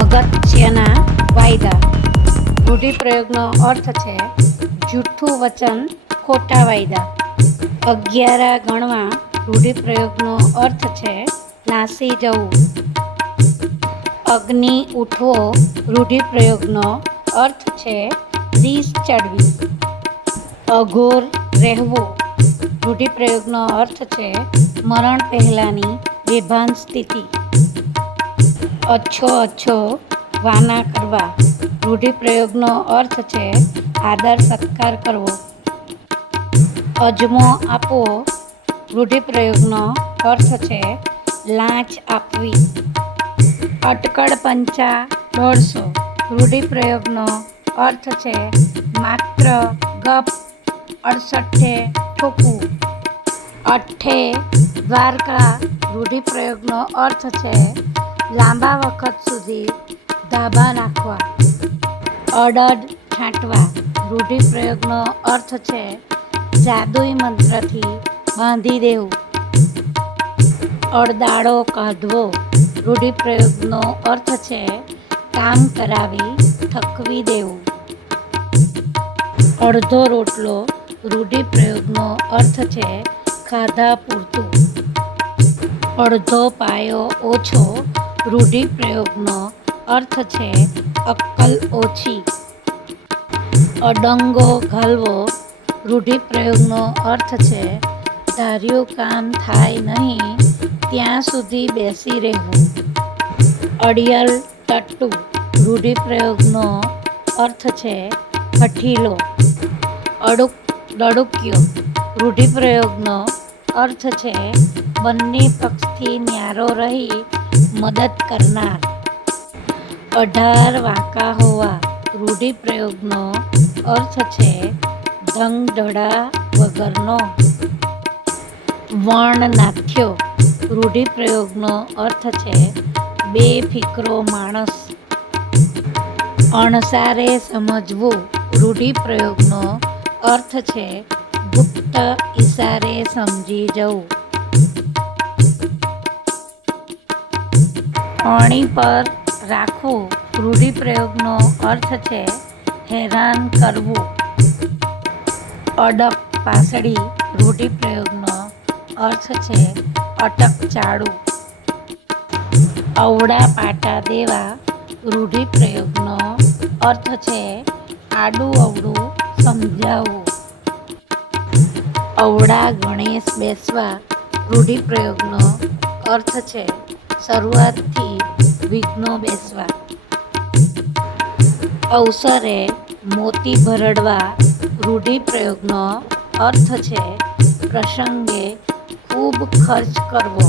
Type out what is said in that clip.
અગત્યના વાયદા. રૂઢિપ્રયોગનો અર્થ છે જૂઠું વચન, ખોટા વાયદા. 11 ગણવા રૂઢિપ્રયોગનો અર્થ છે નાસી જવું. અગ્નિ ઉઠવો રૂઢિપ્રયોગનો અર્થ છે રીસ ચડવી. અઘોર રહેવો રૂઢિપ્રયોગનો અર્થ છે મરણ પહેલાંની બેભાન સ્થિતિ. અચ્છો અચ્છો વાના કરવા રૂઢિપ્રયોગનો અર્થ છે આદર સત્કાર કરવો. અજમો આપવો રૂઢિપ્રયોગનો અર્થ છે લાંચ આપવી. અટકળ પંચા 150 રૂઢિપ્રયોગનો અર્થ છે માત્ર ગપ, અડસઠે ઠોકવું. અઠ્ઠે દ્વારકા રૂઢિપ્રયોગનો અર્થ છે લાંબા વખત સુધી ધાબા નાખવા. અડદ છાંટવા રૂઢિપ્રયોગનો અર્થ છે જાદુઈ મંત્રથી બાંધી દેવું. અડદાળો કાઢવો રૂઢિપ્રયોગનો અર્થ છે કામ કરાવી થકવી દેવું. અડધો રોટલો રૂઢિપ્રયોગનો અર્થ છે ખાધા પૂરતું. અડધો પાયો ઓછો રૂઢિપ્રયોગનો અર્થ છે અક્કલ ઓછી. અડંગો ઘાલવો રૂઢિપ્રયોગનો અર્થ છે ધાર્યું કામ થાય નહીં ત્યાં સુધી બેસી રહેવું. અડિયલ ટટ્ટુ રૂઢિપ્રયોગનો અર્થ છે હઠીલો. ડડુક્યો રૂઢિપ્રયોગનો અર્થ છે બંને પક્ષથી ન્યારો રહી મદદ કરનાર. 18 વાંકા હોવા રૂઢિપ્રયોગનો અર્થ છે ઢંગધડા વગરનો. વર્ણનાથ્યો રૂઢિપ્રયોગનો અર્થ છે બેફિકરો માણસ. અણસારે સમજવું રૂઢિપ્રયોગનો અર્થ છે ગુપ્ત ઈશારે સમજી જવું. અણી પર રાખવું રૂઢિપ્રયોગનો અર્થ છે હેરાન કરવું. અડક પાસડી રૂઢિપ્રયોગનો અર્થ છે અટક ચાળું. અવળા પાટા દેવા રૂઢિપ્રયોગનો અર્થ છે આડું અવળું સમજાવવું. અવળા ગણેશ બેસવા રૂઢિપ્રયોગનો અર્થ છે શરૂઆતથી વિઘ્નો બેસવા. અવસરે મોતી ભરડવા રૂઢિપ્રયોગનો અર્થ છે પ્રસંગે ખૂબ ખર્ચ કરવો.